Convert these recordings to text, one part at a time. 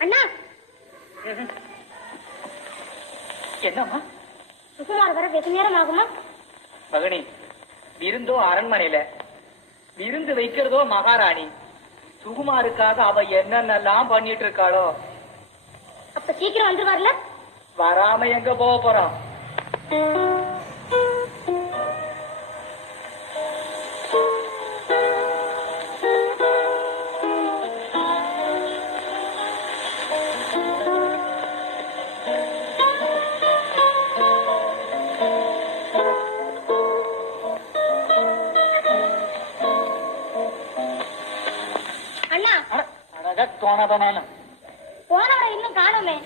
அண்ணா. என்னம்மா? சுகுமார் வர வெகு நேரம் ஆகுமா? மகனி விருந்தோ அரண்மனையில. விருந்து வைக்கிறதோ மகாராணி. சுகுமாருக்காக அவ என்னென்னலாம் பண்ணிட்டு இருக்காளோ அப்ப சீக்கிரம் வந்துருவார்ல? வராம எங்க போக போறான் தோணதனான போனவரை இன்னும் காணுமே.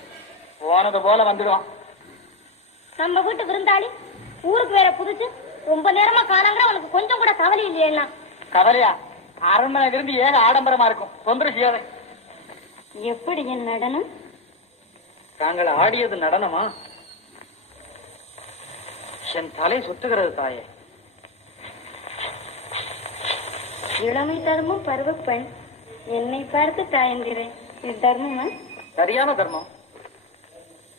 போனது போல வந்துடும். நம்ம வீட்டு விருந்தாளி ஊருக்கு வேற புதுச்சு ரொம்ப நேரமா காணாங்கிற உனக்கு கொஞ்சம் கூட கவலை இல்லையா கவலையா? அரண்மனை விருந்து ஏக ஆடம்பரமா இருக்கும். தொந்தரவு செய்யாத. எப்படி என் நடனம்? தாங்கள் ஆடியது நடனமா? என் தலை சுத்துகிறது தாயே. இளமை தர்மம் பருவ பெண் என்னை பார்த்து தாயந்திரேன். இது தர்மமா? சரியான தர்மம்.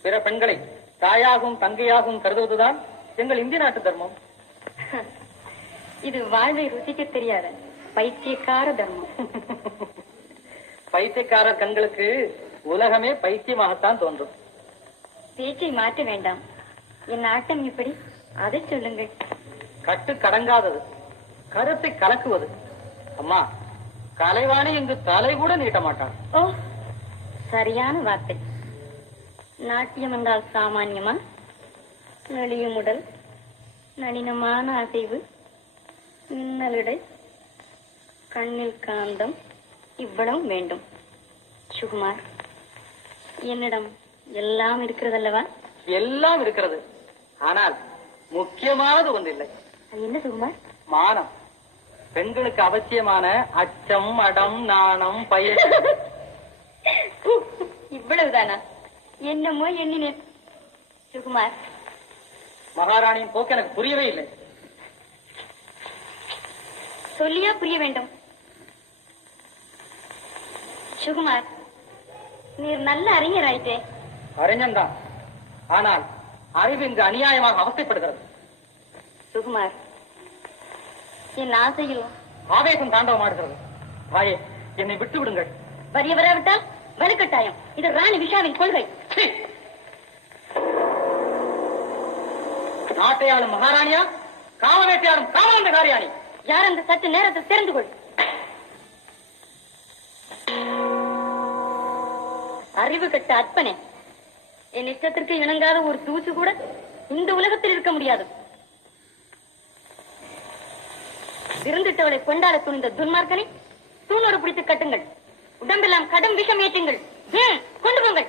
பிற பெண்களை தாயாகவும் தங்கையாகவும் கருதுவதுதான் எங்கள் இந்திய நாட்டு தர்மம். இது வாழ்வை ருசிக்க தெரியாத பைத்தியக்கார தர்மம். பைத்தியக்காரர் கண்களுக்கு உலகமே பைத்தியமாகத்தான் தோன்றும். பேச்சை மாற்ற வேண்டாம். என் ஆட்டம் இப்படி? அதை சொல்லுங்கள். கட்டு கடங்காதது. கருத்தை கலக்குவது. அம்மா கலைவாணி இங்கு தலை கூட நீட்ட மாட்டாள் ஓ சரியான வார்த்தை. நாட்டியம் என்றால் சாமான்யமா? நலியும் உடல் நளினமான அசைவு மின்னலிடை கண்ணில் காந்தம் இவ்வளவு வேண்டும். சுகுமார் என்னிடம் எல்லாம் இருக்கிறதல்லவா? எல்லாம் இருக்கிறது. ஆனால் முக்கியமானது ஒன்றில்லை. அது என்ன சுகுமார்? மானம். பெண்களுக்கு அவசியமான அச்சம் அடம் நாணம் பயிர் இவ்வளவுதானா? என்னமோ எண்ணினேன். சுகுமார். மகாராணியின் போக்கு எனக்கு புரியவே இல்லை. சொல்லியா புரிய வேண்டும்? சுகுமார் நீர் நல்ல அறிஞர் ஆயிட்டே அறிஞன்தான் ஆனால் அறிவு இங்கு அநியாயமாக அவஸ்தைப்படுகிறது சுகுமார் என் ஆசையில் ஆவேசம் தாண்டவமாடுகிறது தாயே என்னை விட்டு விடுங்கள். வரிய வராவிட்டால் வலுக்கட்டாயம். இது ராணி விஷாவின் கொள்கை. சீ! நாட்டை ஆளும் மகாராணியா? காம வேட்டையாடும் காமவந்த காரியாணி. யார் அந்த சற்று நேரத்தில் தெரிந்து கொள். அறிவு கட்ட அற்பனே. என் இஷ்டத்திற்கு இணங்காத ஒரு தூசு கூட இந்த உலகத்தில் இருக்க முடியாது. இருந்துட்டவளை கொண்டாட துணிந்த துன்மார்க்கனை தூணோடு பிடித்து கட்டுங்கள். உடம்பெல்லாம் கடும் விஷம் ஏற்றுங்கள். கொண்டு போங்கள்.